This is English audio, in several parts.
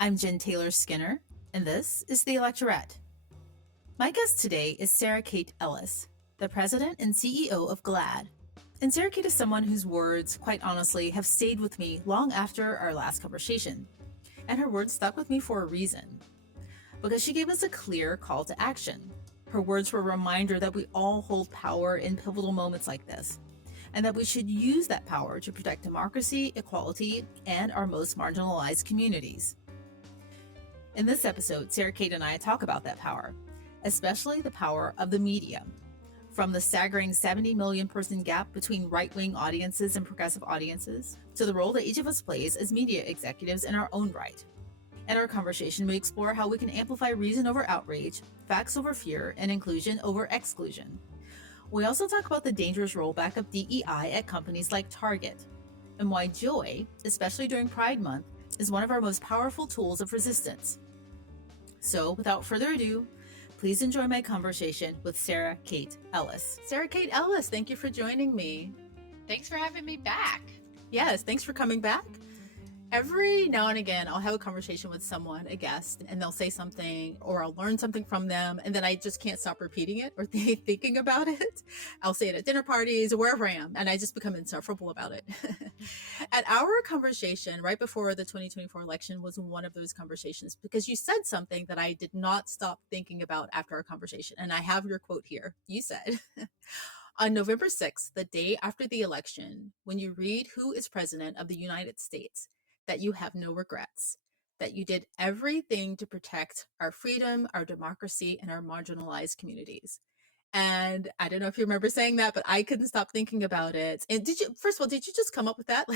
I'm Jen Taylor Skinner, and this is the Electorette. My guest today is Sarah Kate Ellis, the president and CEO of GLAAD. And Sarah Kate is someone whose words, quite honestly, have stayed with me long after our last conversation. And her words stuck with me for a reason. Because she gave us a clear call to action. Her words were a reminder that we all hold power in pivotal moments like this, and that we should use that power to protect democracy, equality, and our most marginalized communities. In this episode, Sarah Kate and I talk about that power, especially the power of the media. From the staggering 70 million person gap between right-wing audiences and progressive audiences, to the role that each of us plays as media executives in our own right. In our conversation, we explore how we can amplify reason over outrage, facts over fear, and inclusion over exclusion. We also talk about the dangerous rollback of DEI at companies like Target, and why joy, especially during Pride Month, is one of our most powerful tools of resistance. So, without further ado, please enjoy my conversation with Sarah Kate Ellis. Sarah Kate Ellis, thank you for joining me. Thanks for having me back. Yes, thanks for coming back. Every now and again, I'll have a conversation with someone, a guest, and they'll say something or I'll learn something from them, and then I just can't stop repeating it or thinking about it. I'll say it at dinner parties or wherever I am, and I just become insufferable about it. At our conversation right before the 2024 election was one of those conversations, because you said something that I did not stop thinking about after our conversation, and I have your quote here. You said, on November 6th, the day after the election, when you read who is president of the United States, that you have no regrets, that you did everything to protect our freedom, our democracy, and our marginalized communities. And I don't know if you remember saying that, but I couldn't stop thinking about it. And first of all, did you just come up with that?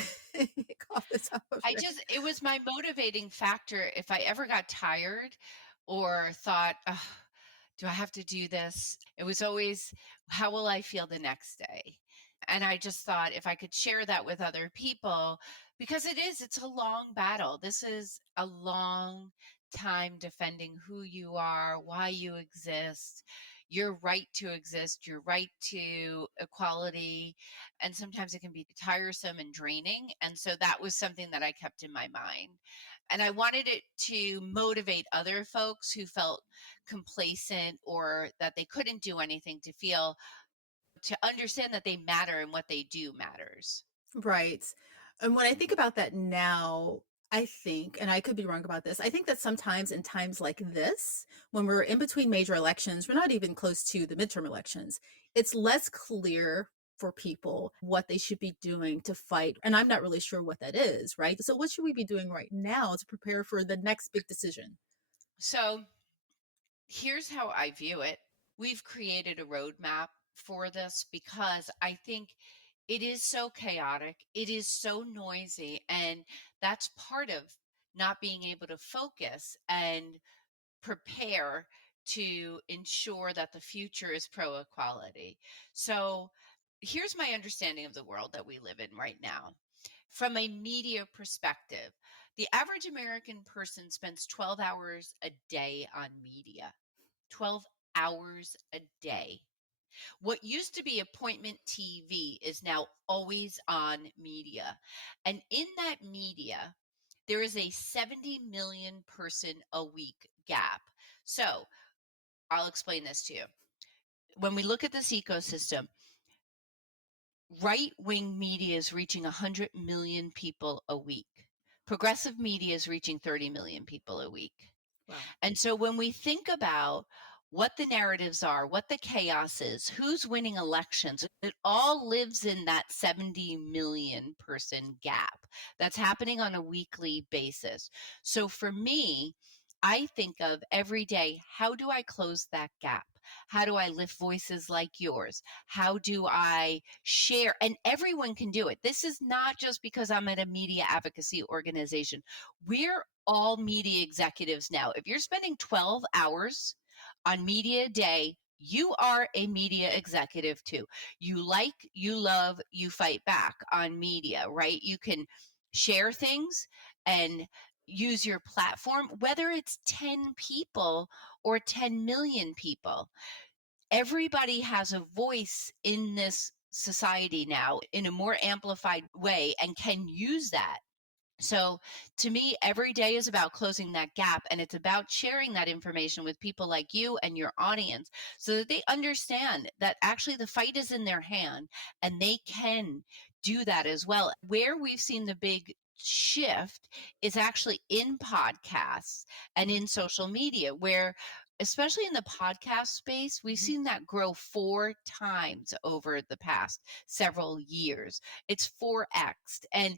Off the top of It was my motivating factor. If I ever got tired or thought, oh, do I have to do this? It was always, how will I feel the next day? And I just thought if I could share that with other people, because it's a long battle. This is a long time defending who you are, why you exist, your right to exist, your right to equality. And sometimes it can be tiresome and draining. And so that was something that I kept in my mind. And I wanted it to motivate other folks who felt complacent or that they couldn't do anything to understand that they matter and what they do matters. Right. And when I think about that now, I think, and I could be wrong about this, I think that sometimes in times like this, when we're in between major elections, we're not even close to the midterm elections, it's less clear for people what they should be doing to fight. And I'm not really sure what that is, right? So what should we be doing right now to prepare for the next big decision? So here's how I view it. We've created a roadmap for this because I think it is so chaotic. It is so noisy. And that's part of not being able to focus and prepare to ensure that the future is pro equality. So here's my understanding of the world that we live in right now. From a media perspective, the average American person spends 12 hours a day on media. 12 hours a day. What used to be appointment TV is now always on media. And in that media, there is a 70 million person a week gap. So I'll explain this to you. When we look at this ecosystem, right-wing media is reaching 100 million people a week. Progressive media is reaching 30 million people a week. Wow. And so when we think about what the narratives are, what the chaos is, who's winning elections, it all lives in that 70 million person gap that's happening on a weekly basis. So for me, I think of every day, how do I close that gap? How do I lift voices like yours? How do I share? And everyone can do it. This is not just because I'm at a media advocacy organization. We're all media executives now. If you're spending 12 hours on media a day, you are a media executive too. You like, you love, you fight back on media, right? You can share things and use your platform, whether it's 10 people or 10 million people. Everybody has a voice in this society now in a more amplified way and can use that. So to me, every day is about closing that gap, and it's about sharing that information with people like you and your audience so that they understand that actually the fight is in their hand and they can do that as well. Where we've seen the big shift is actually in podcasts and in social media, where especially in the podcast space, we've Mhm. seen that grow 4 times over the past several years. It's 4x. And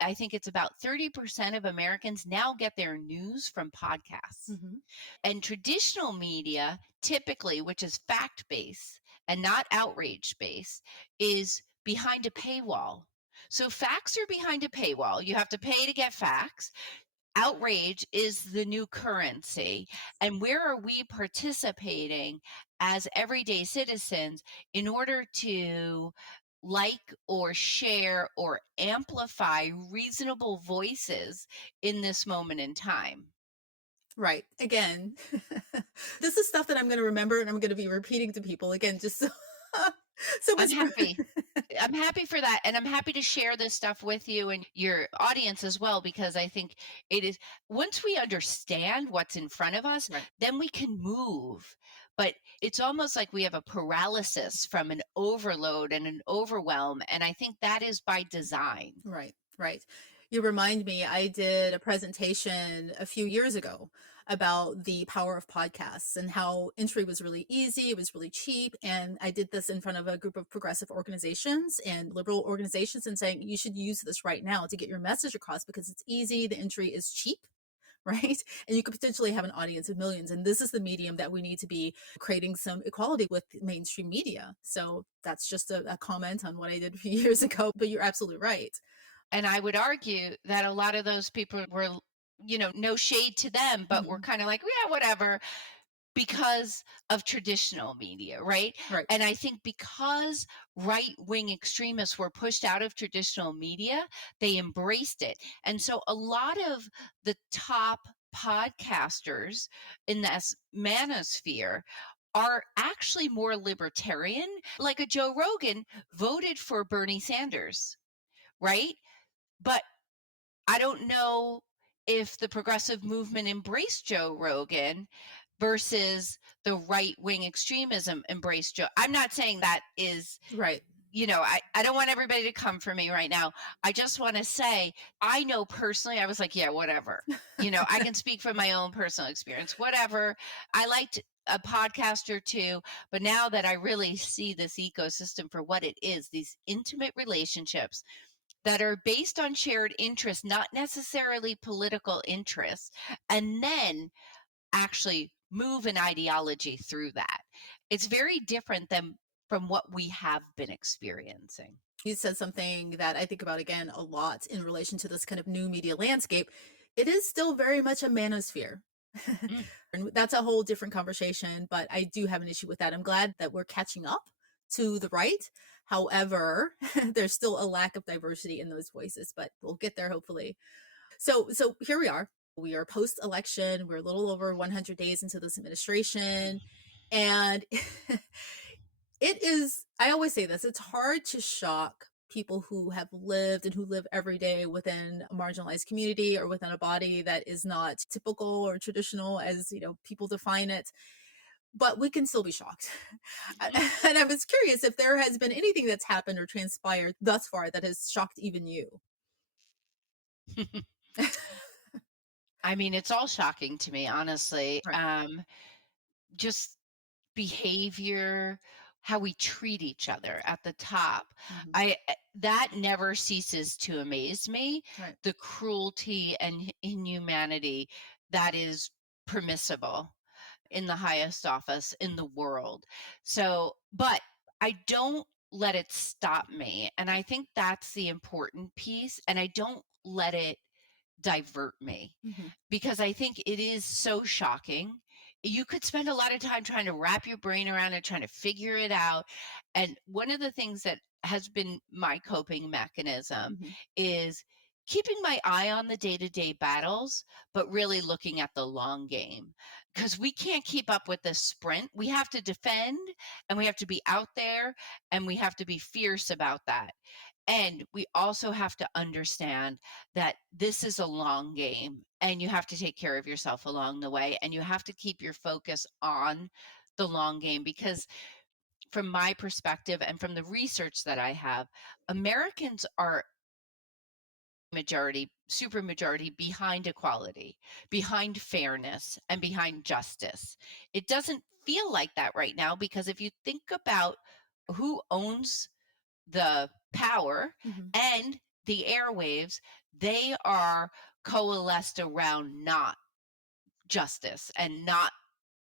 I think it's about 30% of Americans now get their news from podcasts. Mhm. And traditional media, typically, which is fact based and not outrage based, is behind a paywall. So facts are behind a paywall. You have to pay to get facts. Outrage is the new currency. And where are we participating as everyday citizens in order to like or share or amplify reasonable voices in this moment in time? Right. Again, this is stuff that I'm going to remember and I'm going to be repeating to people again, just so, so I'm much. happy. I'm happy for that. And I'm happy to share this stuff with you and your audience as well, because I think it is, once we understand what's in front of us, Right. then we can move. But it's almost like we have a paralysis from an overload and an overwhelm. And I think that is by design. Right, right. You remind me, I did a presentation a few years ago about the power of podcasts and how entry was really easy, it was really cheap. And I did this in front of a group of progressive organizations and liberal organizations and saying, you should use this right now to get your message across because it's easy, the entry is cheap. Right. And you could potentially have an audience of millions. And this is the medium that we need to be creating some equality with mainstream media. So that's just a comment on what I did a few years ago. But you're absolutely right. And I would argue that a lot of those people were, no shade to them, but were Mhm. kind of like, yeah, whatever, because of traditional media, right? Right. And I think because right wing extremists were pushed out of traditional media, they embraced it. And so a lot of the top podcasters in this manosphere are actually more libertarian. Like a Joe Rogan voted for Bernie Sanders, right? But I don't know if the progressive movement embraced Joe Rogan versus the right wing extremism embraced Joe. I'm not saying that is, Right. I don't want everybody to come for me right now. I just want to say, I know personally, I was like, yeah, whatever. I can speak from my own personal experience, whatever. I liked a podcast or two, but now that I really see this ecosystem for what it is, these intimate relationships that are based on shared interests, not necessarily political interests, and then actually move an ideology through that. It's very different than from what we have been experiencing. You said something that I think about again a lot in relation to this kind of new media landscape. It is still very much a manosphere. Mm. And that's a whole different conversation, but I do have an issue with that. I'm glad that we're catching up to the right. However, there's still a lack of diversity in those voices, but we'll get there hopefully. So here we are. We are post election. We're a little over 100 days into this administration. And it is, I always say this, it's hard to shock people who have lived and who live every day within a marginalized community or within a body that is not typical or traditional as, people define it. But we can still be shocked. And I was curious if there has been anything that's happened or transpired thus far that has shocked even you. I mean, it's all shocking to me, honestly. Right. Just behavior, how we treat each other at the top. Mhm. That never ceases to amaze me. Right. The cruelty and inhumanity that is permissible in the highest office in the world. So, but I don't let it stop me. And I think that's the important piece. And I don't let it divert me, Mhm. because I think it is so shocking. You could spend a lot of time trying to wrap your brain around it, trying to figure it out. And one of the things that has been my coping mechanism Mhm. is keeping my eye on the day to day battles, but really looking at the long game. Because we can't keep up with this sprint. We have to defend and we have to be out there and we have to be fierce about that. And we also have to understand that this is a long game and you have to take care of yourself along the way and you have to keep your focus on the long game because from my perspective and from the research that I have, Americans are majority, super majority behind equality, behind fairness, and behind justice. It doesn't feel like that right now because if you think about who owns the power Mhm. and the airwaves, they are coalesced around not justice and not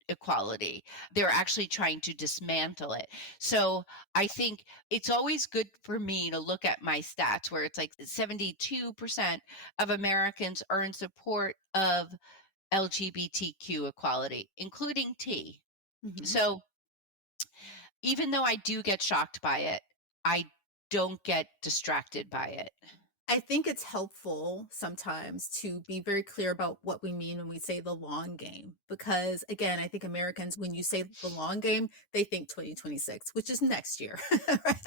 equality. They're actually trying to dismantle it. So I think it's always good for me to look at my stats where it's like 72% of Americans are in support of LGBTQ equality, including T. Mhm. So even though I do get shocked by it, I don't get distracted by it. I think it's helpful sometimes to be very clear about what we mean when we say the long game. Because again, I think Americans, when you say the long game, they think 2026, which is next year, right?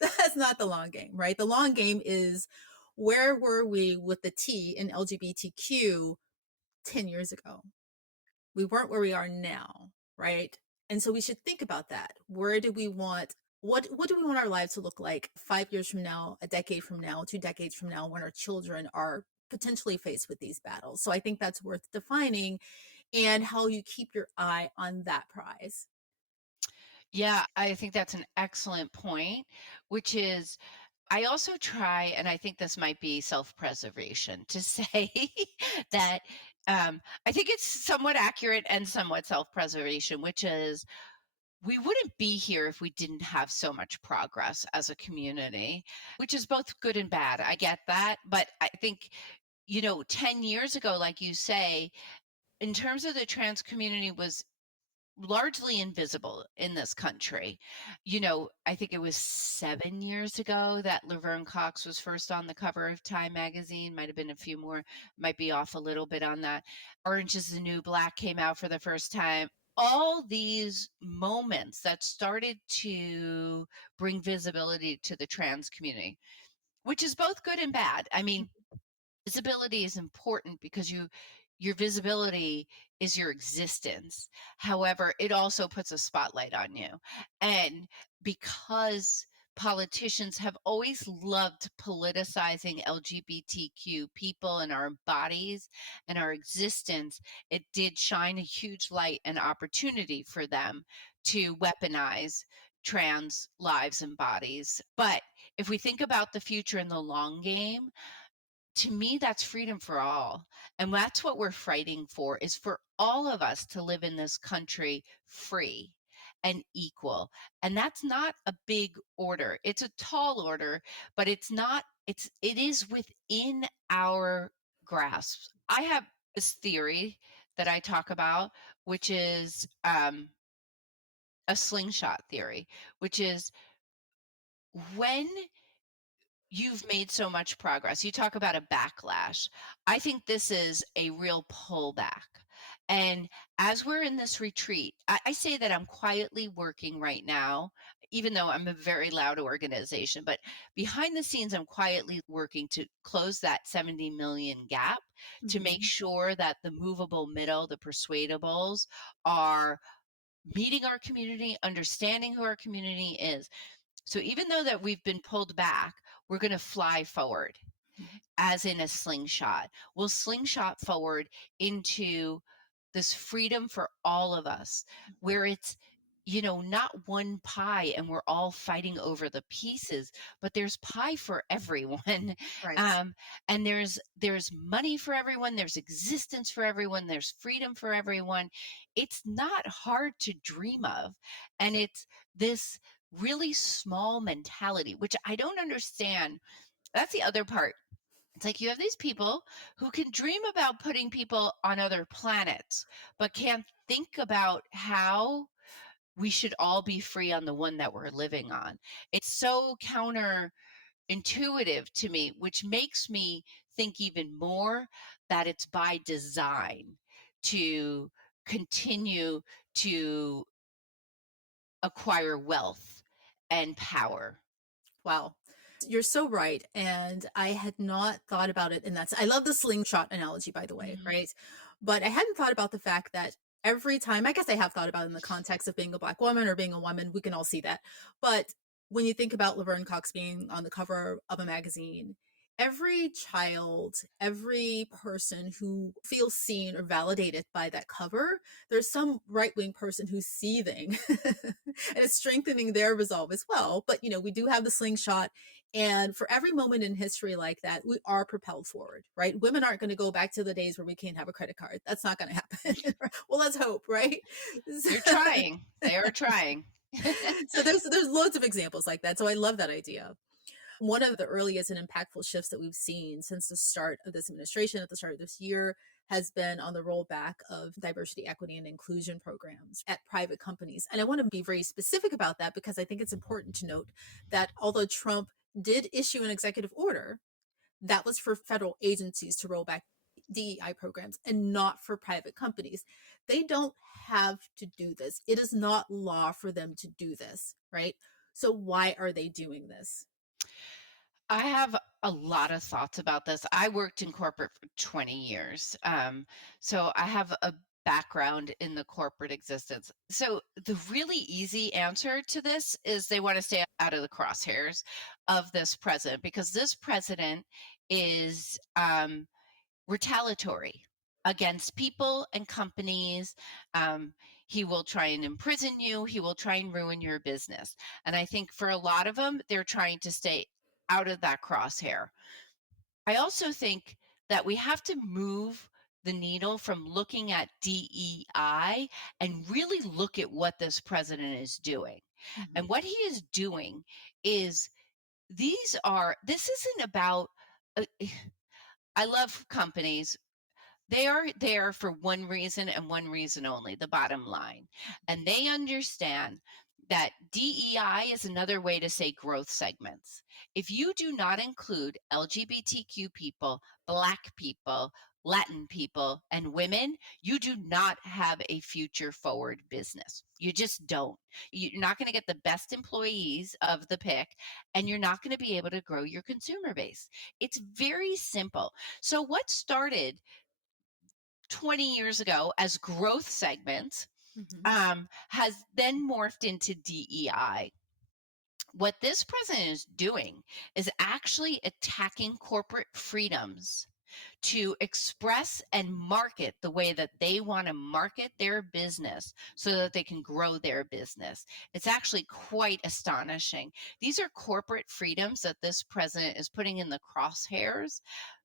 That's not the long game, right? The long game is where were we with the T in LGBTQ 10 years ago? We weren't where we are now, right? And so we should think about that. Where do we want what do we want our lives to look like 5 years from now, a decade from now, 2 decades from now, when our children are potentially faced with these battles? So I think that's worth defining and how you keep your eye on that prize. Yeah, I think that's an excellent point, which is I also try, and I think this might be self-preservation, to say that I think it's somewhat accurate and somewhat self-preservation, which is we wouldn't be here if we didn't have so much progress as a community, which is both good and bad. I get that. But I think, 10 years ago, like you say, in terms of the trans community was largely invisible in this country. I think it was 7 years ago that Laverne Cox was first on the cover of Time magazine, might have been a few more, might be off a little bit on that. Orange is the New Black came out for the first time. All these moments that started to bring visibility to the trans community, which is both good and bad. I mean, visibility is important because your visibility is your existence. However, it also puts a spotlight on you. And because politicians have always loved politicizing LGBTQ people and our bodies and our existence, it did shine a huge light and opportunity for them to weaponize trans lives and bodies. But if we think about the future in the long game, to me that's freedom for all, and that's what we're fighting for, is for all of us to live in this country free and equal. And that's not a big order, it's a tall order, but it's not, it is within our grasp. I have this theory that I talk about, which is a slingshot theory, which is when you've made so much progress. You talk about a backlash. I think this is a real pullback. And as we're in this retreat, I say that I'm quietly working right now, even though I'm a very loud organization, but behind the scenes, I'm quietly working to close that 70 million gap to make Mhm. sure that the movable middle, the persuadables, are meeting our community, understanding who our community is. So even though that we've been pulled back, we're going to fly forward Mhm. as in a slingshot. We'll slingshot forward into this freedom for all of us, where it's, not one pie and we're all fighting over the pieces, but there's pie for everyone. Right. Um, and there's money for everyone, there's existence for everyone, there's freedom for everyone. It's not hard to dream of. And it's this really small mentality, which I don't understand. That's the other part. It's like you have these people who can dream about putting people on other planets, but can't think about how we should all be free on the one that we're living on. It's so counterintuitive to me, which makes me think even more that it's by design to continue to acquire wealth and power. Wow. You're so right. And I had not thought about it. And I love the slingshot analogy, by the way, Mhm. right? But I hadn't thought about the fact that every time, I guess I have thought about it in the context of being a Black woman or being a woman, we can all see that. But when you think about Laverne Cox being on the cover of a magazine, every child, every person who feels seen or validated by that cover, there's some right wing person who's seething and it's strengthening their resolve as well. But, we do have the slingshot. And for every moment in history like that, we are propelled forward, right? Women aren't going to go back to the days where we can't have a credit card. That's not going to happen. Well, let's hope, right? They're trying. They are trying. So there's loads of examples like that. So I love that idea. One of the earliest and impactful shifts that we've seen since the start of this administration at the start of this year has been on the rollback of diversity, equity, and inclusion programs at private companies. And I want to be very specific about that because I think it's important to note that although Trump did issue an executive order, that was for federal agencies to roll back DEI programs and not for private companies. They don't have to do this. It is not law for them to do this, right? So why are they doing this? I have a lot of thoughts about this. I worked in corporate for 20 years. So I have a background in the corporate existence. So the really easy answer to this is they want to stay out of the crosshairs of this president because this president is retaliatory against people and companies. Um, he will try and imprison you. He will try and ruin your business. And I think for a lot of them, they're trying to stay out of that crosshair. I also think that we have to move the needle from looking at DEI and really look at what this president is doing. Mhm. And what he is doing is this isn't about, uh, I love companies. They are there for one reason and one reason only, the bottom line. And they understand that DEI is another way to say growth segments. If you do not include LGBTQ people, Black people, Latin people, and women, you do not have a future forward business. You just don't. You're not going to get the best employees of the pick, and you're not going to be able to grow your consumer base. It's very simple. So, what started 20 years ago as growth segments Mhm. has then morphed into DEI. What this president is doing is actually attacking corporate freedoms to express and market the way that they want to market their business so that they can grow their business. It's actually quite astonishing. These are corporate freedoms that this president is putting in the crosshairs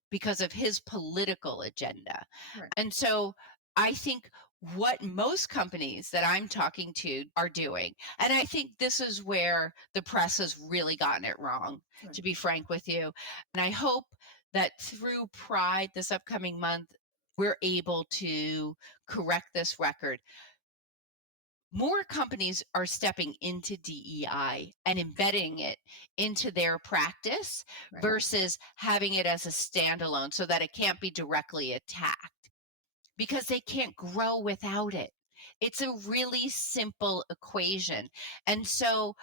because of his political agenda. Right. And so I think what most companies that I'm talking to are doing, and I think this is where the press has really gotten it wrong, Right. to be frank with you. And I hope that through Pride this upcoming month, we're able to correct this record. More companies are stepping into DEI and embedding it into their practice Right. versus having it as a standalone so that it can't be directly attacked because they can't grow without it. It's a really simple equation. And so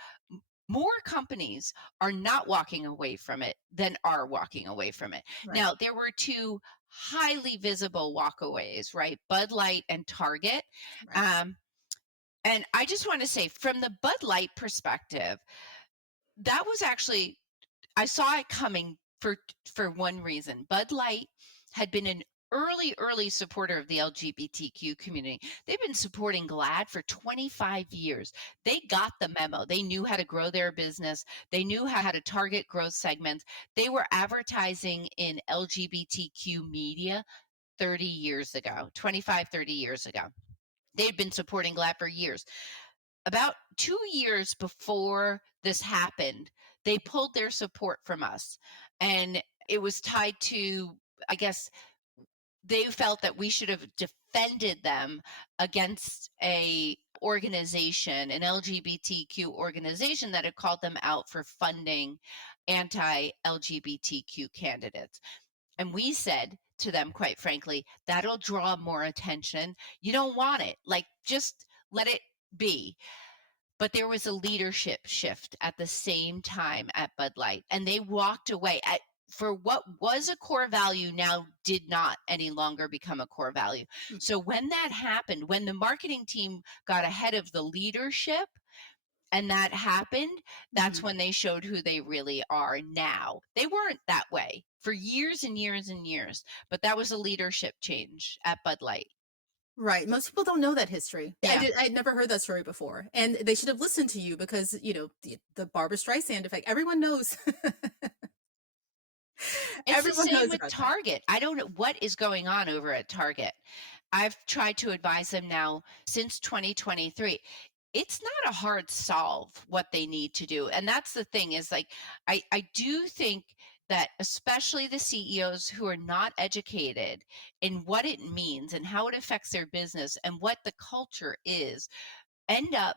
more companies are not walking away from it than are walking away from it. Right. Now, there were two highly visible walkaways, right? Bud Light and Target. Right. Um, and I just want to say, from the Bud Light perspective, that was actually, I saw it coming for one reason. Bud Light had been an early supporter of the LGBTQ community. They've been supporting GLAAD for 25 years. They got the memo. They knew how to grow their business. They knew how to target growth segments. They were advertising in LGBTQ media 30 years ago, 25, 30 years ago. They'd been supporting GLAAD for years. About 2 years before this happened, they pulled their support from us. And it was tied to, I guess, they felt that we should have defended them against a organization, an LGBTQ organization that had called them out for funding anti-LGBTQ candidates. And we said to them, quite frankly, that'll draw more attention. You don't want it. Like, just let it be. But there was a leadership shift at the same time at Bud Light, and they walked away for what was a core value now did not any longer become a core value. Mm. So when that happened, when the marketing team got ahead of the leadership and that happened, that's Mhm. when they showed who they really are now. They weren't that way for years and years and years, but that was a leadership change at Bud Light. Right. Most people don't know that history. Yeah. I'd never heard that story before. And they should have listened to you because, the Barbara Streisand effect. Everyone knows. It's the Everyone same knows with about that. Target. I don't know what is going on over at Target. I've tried to advise them now since 2023. It's not a hard solve what they need to do. And that's the thing is like I do think that especially the CEOs who are not educated in what it means and how it affects their business and what the culture is end up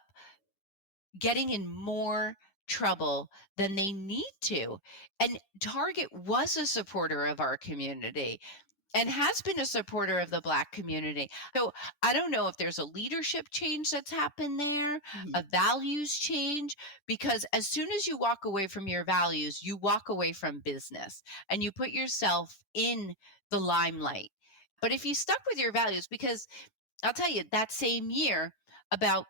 getting in more trouble than they need to. And Target was a supporter of our community and has been a supporter of the Black community. So I don't know if there's a leadership change that's happened there, Mhm. a values change, because as soon as you walk away from your values, you walk away from business and you put yourself in the limelight. But if you stuck with your values, because I'll tell you, that same year, about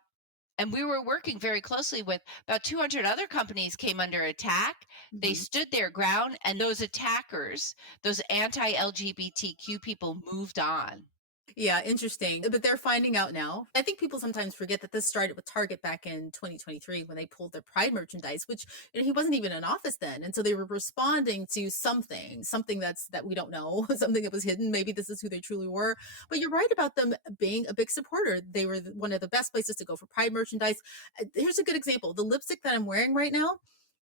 and we were working very closely with about 200 other companies came under attack. They Mhm. stood their ground, and those attackers, those anti-LGBTQ people, moved on. Yeah, interesting. But they're finding out now. I think people sometimes forget that this started with Target back in 2023 when they pulled their Pride merchandise, which he wasn't even in office then, and so they were responding to something that we don't know, something that was hidden. Maybe this is who they truly were. But you're right about them being a big supporter. They were one of the best places to go for Pride merchandise. Here's a good example: the lipstick that I'm wearing right now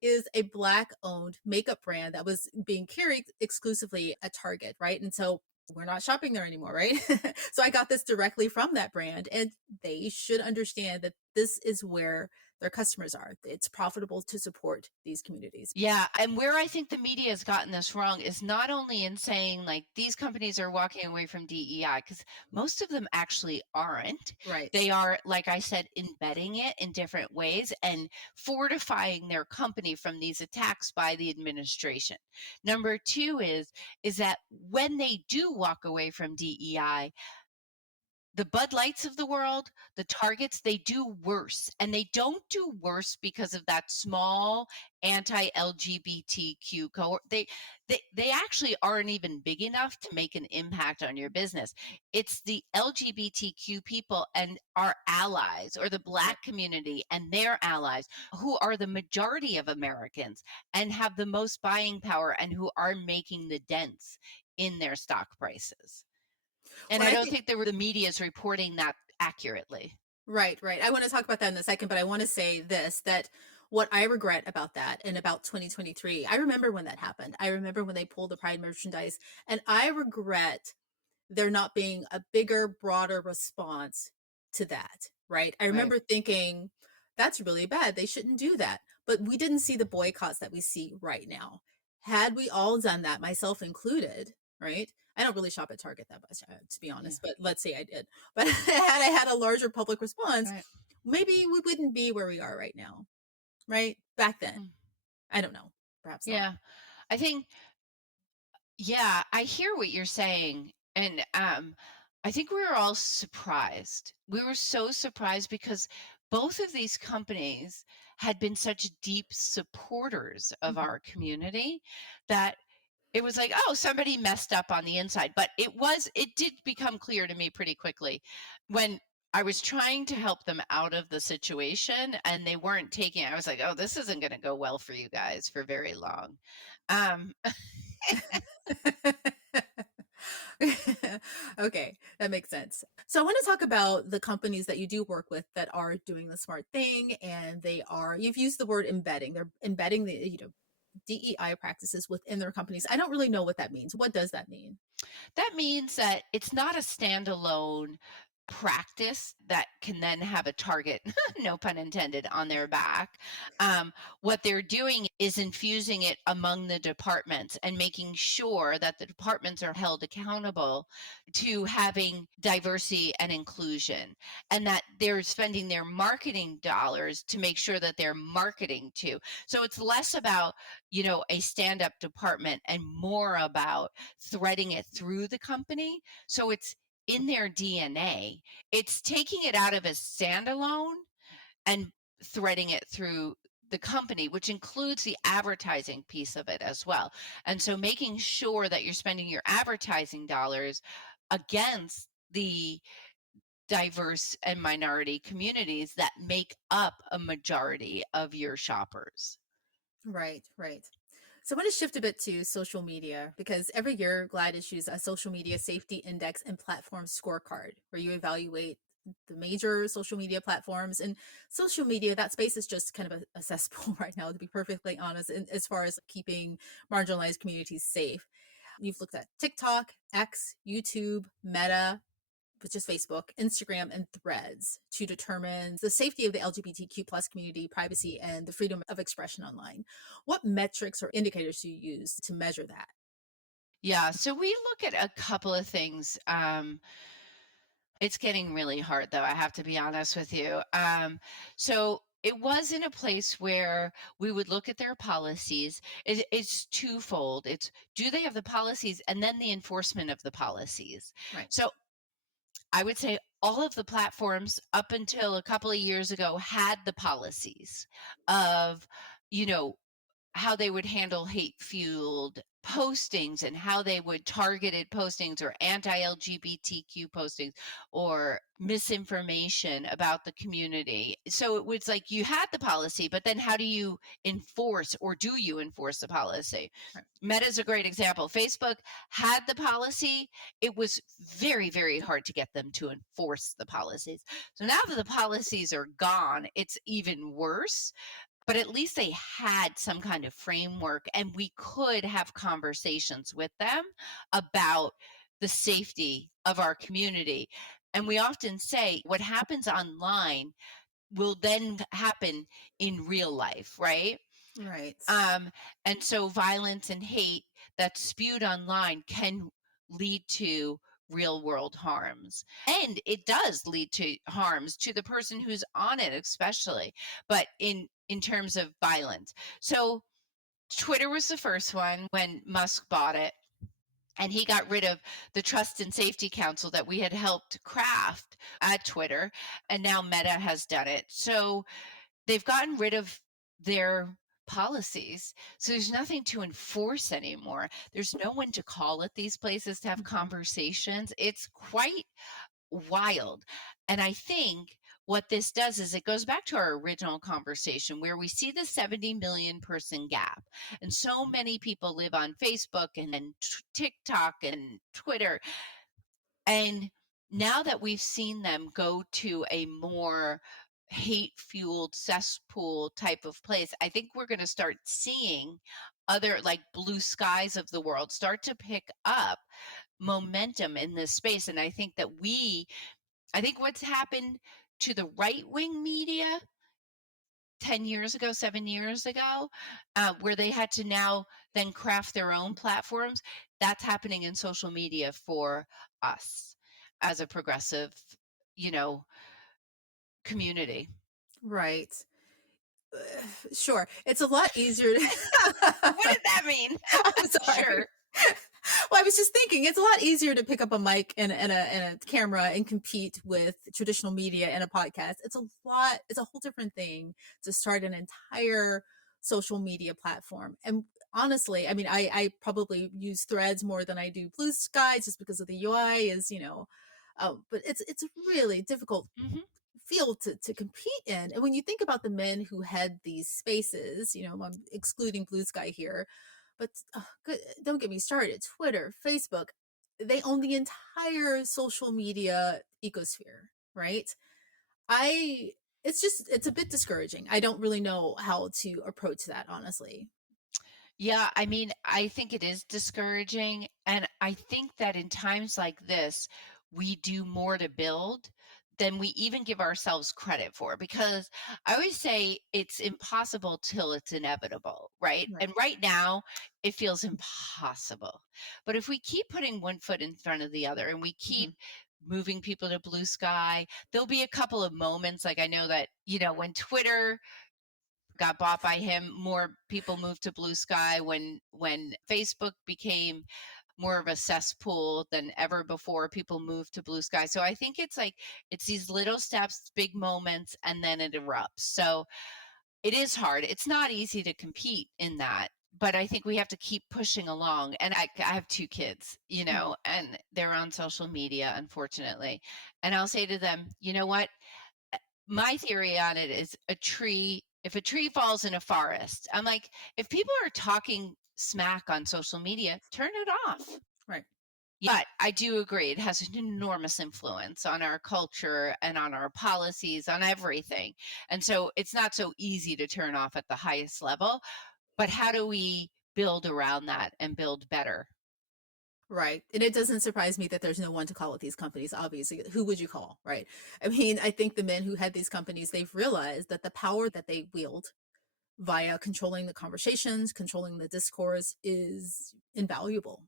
is a Black-owned makeup brand that was being carried exclusively at Target, right? And so we're not shopping there anymore, right? So I got this directly from that brand, and they should understand that this is where their customers are. It's profitable to support these communities. Yeah, and where I think the media has gotten this wrong is not only in saying like these companies are walking away from DEI, because most of them actually aren't. Right. They are, like I said, embedding it in different ways and fortifying their company from these attacks by the administration. Number two is that when they do walk away from DEI, the Bud Lights of the world, the Targets, they do worse. And they don't do worse because of that small anti-LGBTQ cohort. They actually aren't even big enough to make an impact on your business. It's the LGBTQ people and our allies, or the Right. Black community and their allies, who are the majority of Americans and have the most buying power and who are making the dents in their stock prices. And Well, I I don't think think the media is reporting that accurately. right, right. I want to talk about that in a second, but I want to say this that what I regret about that and about 2023, I remember when that happened. I remember when they pulled the Pride merchandise, and I regret there not being a bigger, broader response to that, right? I Right. remember thinking, that's really bad. They shouldn't do that. But we didn't see the boycotts that we see right now. Had we all done that, myself included, right? I don't really shop at Target that much, to be Yeah. honest, but let's say I did. But had I had a larger public response, Right. maybe we wouldn't be where we are right now, right? Back then. Mm. I don't know. Perhaps not. Yeah. I think, yeah, I hear what you're saying. And I think we were all surprised. We were so surprised because both of these companies had been such deep supporters of Mhm. our community that it was like, oh, somebody messed up on the inside. But it did become clear to me pretty quickly when I was trying to help them out of the situation and they weren't taking it. I was like, oh, this isn't going to go well for you guys for very long. Um, Okay, that makes sense. So I want to talk about the companies that you do work with that are doing the smart thing, and you've used the word embedding. They're embedding the, DEI practices within their companies. I don't really know what that means. What does that mean? that means that it's not a standalone. practice that can then have a target, no pun intended, on their back. What they're doing is infusing it among the departments and making sure that the departments are held accountable to having diversity and inclusion, and that they're spending their marketing dollars to make sure that they're marketing to. So it's less about, a stand-up department and more about threading it through the company. So it's in their DNA. It's taking it out of a standalone and threading it through the company, which includes the advertising piece of it as well. And so making sure that you're spending your advertising dollars against the diverse and minority communities that make up a majority of your shoppers. Right, right. So I want to shift a bit to social media because every year GLAAD issues a social media safety index and platform scorecard where you evaluate the major social media platforms. And social media, that space is just kind of a cesspool right now, to be perfectly honest, as far as keeping marginalized communities safe. You've looked at TikTok, X, YouTube, Meta, which is Facebook, Instagram, and Threads to determine the safety of the LGBTQ plus community, privacy, and the freedom of expression online. What metrics or indicators do you use to measure that? Yeah, so we look at a couple of things. It's getting really hard, though, I have to be honest with you. So it was in a place where we would look at their policies. It's twofold. It's, do they have the policies, and then the enforcement of the policies. Right. So I would say all of the platforms up until a couple of years ago had the policies of, you know, how they would handle hate fueled postings and how they would targeted postings or anti-LGBTQ postings or misinformation about the community. So it was like you had the policy, but then how do you enforce, or do you enforce the policy? Right. Meta is a great example. Facebook had the policy. It was very, very hard to get them to enforce the policies. So now that the policies are gone, it's even worse, but at least they had some kind of framework and we could have conversations with them about the safety of our community. And we often say what happens online will then happen in real life, right? Right. And so violence and hate that's spewed online can lead to real world harms. And it does lead to harms to the person who's on it, especially, but in terms of violence. So Twitter was the first one when Musk bought it. And he got rid of the Trust and Safety Council that we had helped craft at Twitter. And now Meta has done it. So they've gotten rid of their policies. So there's nothing to enforce anymore. There's no one to call at these places to have conversations. It's quite wild. And I think what this does is it goes back to our original conversation where we see the 70 million person gap. And so many people live on Facebook and TikTok and Twitter. And now that we've seen them go to a more hate fueled cesspool type of place, I think we're going to start seeing other, like, blue skies of the world start to pick up momentum in this space. And I think what's happened to the right wing media 10 years ago, 7 years ago, where they had to now then craft their own platforms, that's happening in social media for us as a progressive, you know, community. Right. Sure. It's a lot easier. What did that mean? I'm sorry. Sure. Well, I was just thinking it's a lot easier to pick up a mic and a camera and compete with traditional media and a podcast. It's a whole different thing to start an entire social media platform. And honestly, I mean, I probably use Threads more than I do Blue Sky just because of the UI but it's a really difficult Hmm. field to compete in. And when you think about the men who head these spaces, I'm excluding Blue Sky here, but don't get me started. Twitter, Facebook, they own the entire social media ecosphere, right? I it's a bit discouraging. I don't really know how to approach that, honestly. Yeah, I mean, I think it is discouraging. And I think that in times like this, we do more to build than we even give ourselves credit for. Because I always say it's impossible till it's inevitable, right? Right. And right now, it feels impossible. But if we keep putting one foot in front of the other and we keep Mhm. moving people to blue sky, there'll be a couple of moments. Like I know that, when Twitter got bought by him, more people moved to blue sky. When Facebook became more of a cesspool than ever before, people moved to blue sky. So I think it's like it's these little steps, big moments, and then it erupts. So it is hard. It's not easy to compete in that, but I think we have to keep pushing along. And I have two kids, Mhm. and they're on social media, unfortunately. And I'll say to them, you know what? My theory on it is if a tree falls in a forest, I'm like, if people are talking smack on social media, turn it off. Right. But I do agree, it has an enormous influence on our culture and on our policies, on everything. And so it's not so easy to turn off at the highest level. But how do we build around that and build better? Right. And it doesn't surprise me that there's no one to call at these companies, obviously. Who would you call? Right. I mean, I think the men who had these companies, they've realized that the power that they wield via controlling the conversations, controlling the discourse is invaluable.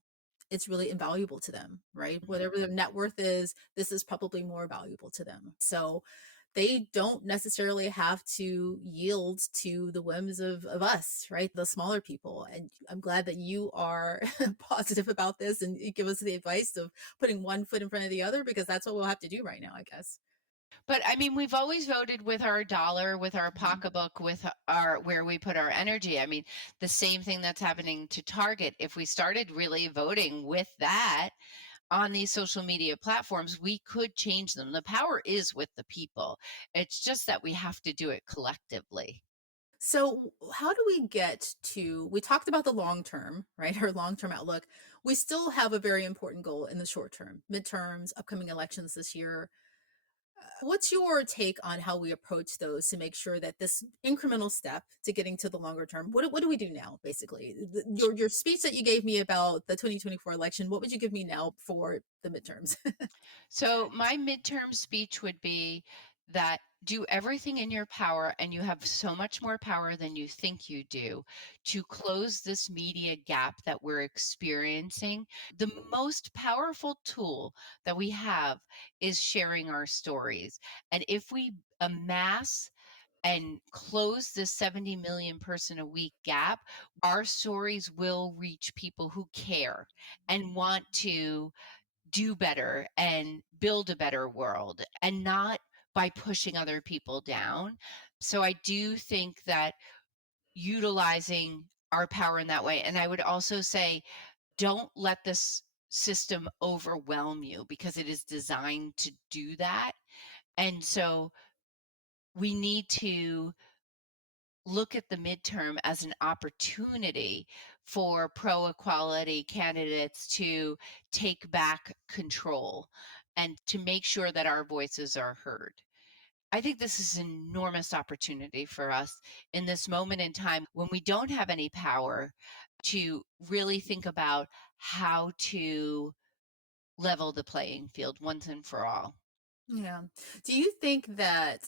It's really invaluable to them, right? Whatever their net worth is, this is probably more valuable to them. So they don't necessarily have to yield to the whims of us, right? The smaller people. And I'm glad that you are positive about this and you give us the advice of putting one foot in front of the other because that's what we'll have to do right now, I guess. But I mean, we've always voted with our dollar, with our Mhm. pocketbook, with our where we put our energy. I mean, the same thing that's happening to Target. If we started really voting with that on these social media platforms, we could change them. The power is with the people. It's just that we have to do it collectively. So, how do we get to? We talked about the long term, right? Our long term outlook. We still have a very important goal in the short term, midterms, upcoming elections this year. What's your take on how we approach those to make sure that this incremental step to getting to the longer term? What do we do now, basically? Your speech that you gave me about the 2024 election, what would you give me now for the midterms? So, my midterm speech would be that do everything in your power, and you have so much more power than you think you do, to close this media gap that we're experiencing. The most powerful tool that we have is sharing our stories. And if we amass and close this 70 million person a week gap, our stories will reach people who care and want to do better and build a better world, and not by pushing other people down. So I do think that utilizing our power in that way. And I would also say, don't let this system overwhelm you, because it is designed to do that. And so we need to look at the midterm as an opportunity for pro equality candidates to take back control and to make sure that our voices are heard. I think this is an enormous opportunity for us in this moment in time when we don't have any power, to really think about how to level the playing field once and for all. Yeah. Do you think that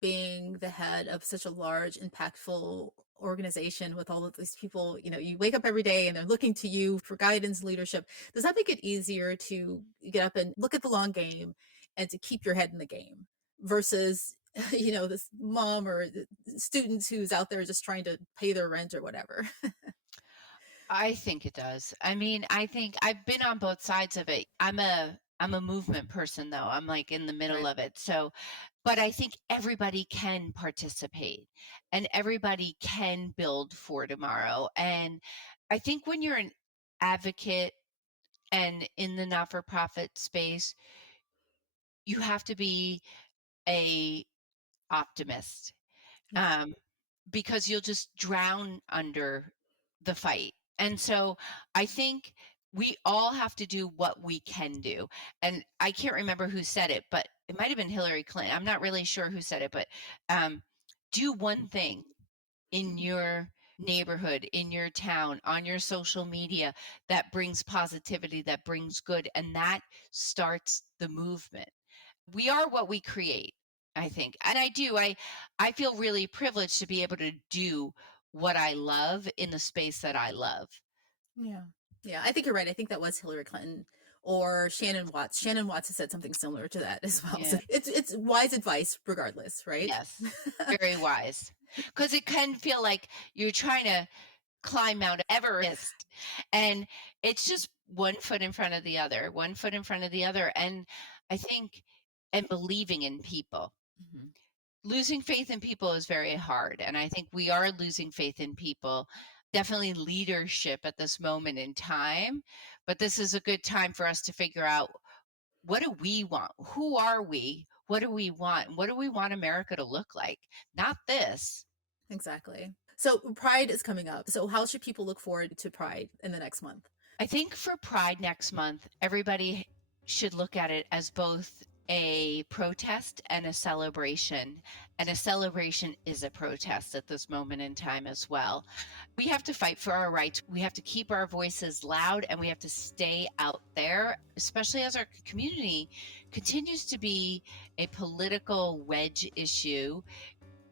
being the head of such a large, impactful organization with all of these people, you wake up every day and they're looking to you for guidance and leadership, does that make it easier to get up and look at the long game and to keep your head in the game versus, this mom or the students who's out there just trying to pay their rent or whatever? I think it does. I mean, I think I've been on both sides of it. I'm a movement person, though. I'm like in the middle Right. of it. So, but I think everybody can participate and everybody can build for tomorrow. And I think when you're an advocate and in the not-for-profit space, you have to be a optimist. Yeah. Um, because you'll just drown under the fight. And so I think we all have to do what we can do. And I can't remember who said it, but it might have been Hillary Clinton. I'm not really sure who said it, but um, do one thing in your neighborhood, in your town, on your social media that brings positivity, that brings good, and that starts the movement. We are what we create, I think. And I feel really privileged to be able to do what I love in the space that I love. Yeah. Yeah, I think you're right. I think that was Hillary Clinton or Shannon Watts. Shannon Watts has said something similar to that as well. So Yeah. it's wise advice regardless, right? Yes. Very wise. Because it can feel like you're trying to climb Mount Everest, and it's just one foot in front of the other, one foot in front of the other. And I think, and believing in people. Mhm. Losing faith in people is very hard. And I think we are losing faith in people. Definitely leadership at this moment in time. But this is a good time for us to figure out, what do we want? Who are we? What do we want? What do we want America to look like? Not this. Exactly. So Pride is coming up. So how should people look forward to Pride in the next month? I think for Pride next month, everybody should look at it as both a protest and a celebration. And a celebration is a protest at this moment in time as well. We have to fight for our rights. We have to keep our voices loud, and we have to stay out there, especially as our community continues to be a political wedge issue,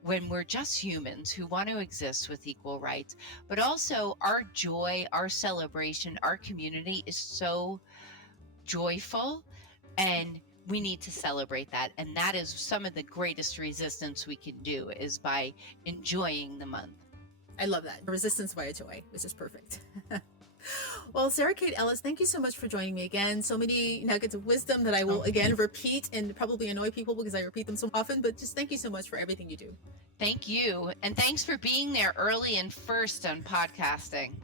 when we're just humans who want to exist with equal rights. But also, our joy, our celebration, our community is so joyful, and we need to celebrate that. And that is some of the greatest resistance we can do, is by enjoying the month. I love that. Resistance via joy, which is perfect. Well, Sarah Kate Ellis, thank you so much for joining me again. So many nuggets of wisdom that I will again repeat and probably annoy people because I repeat them so often, but just thank you so much for everything you do. Thank you. And thanks for being there early and first on podcasting.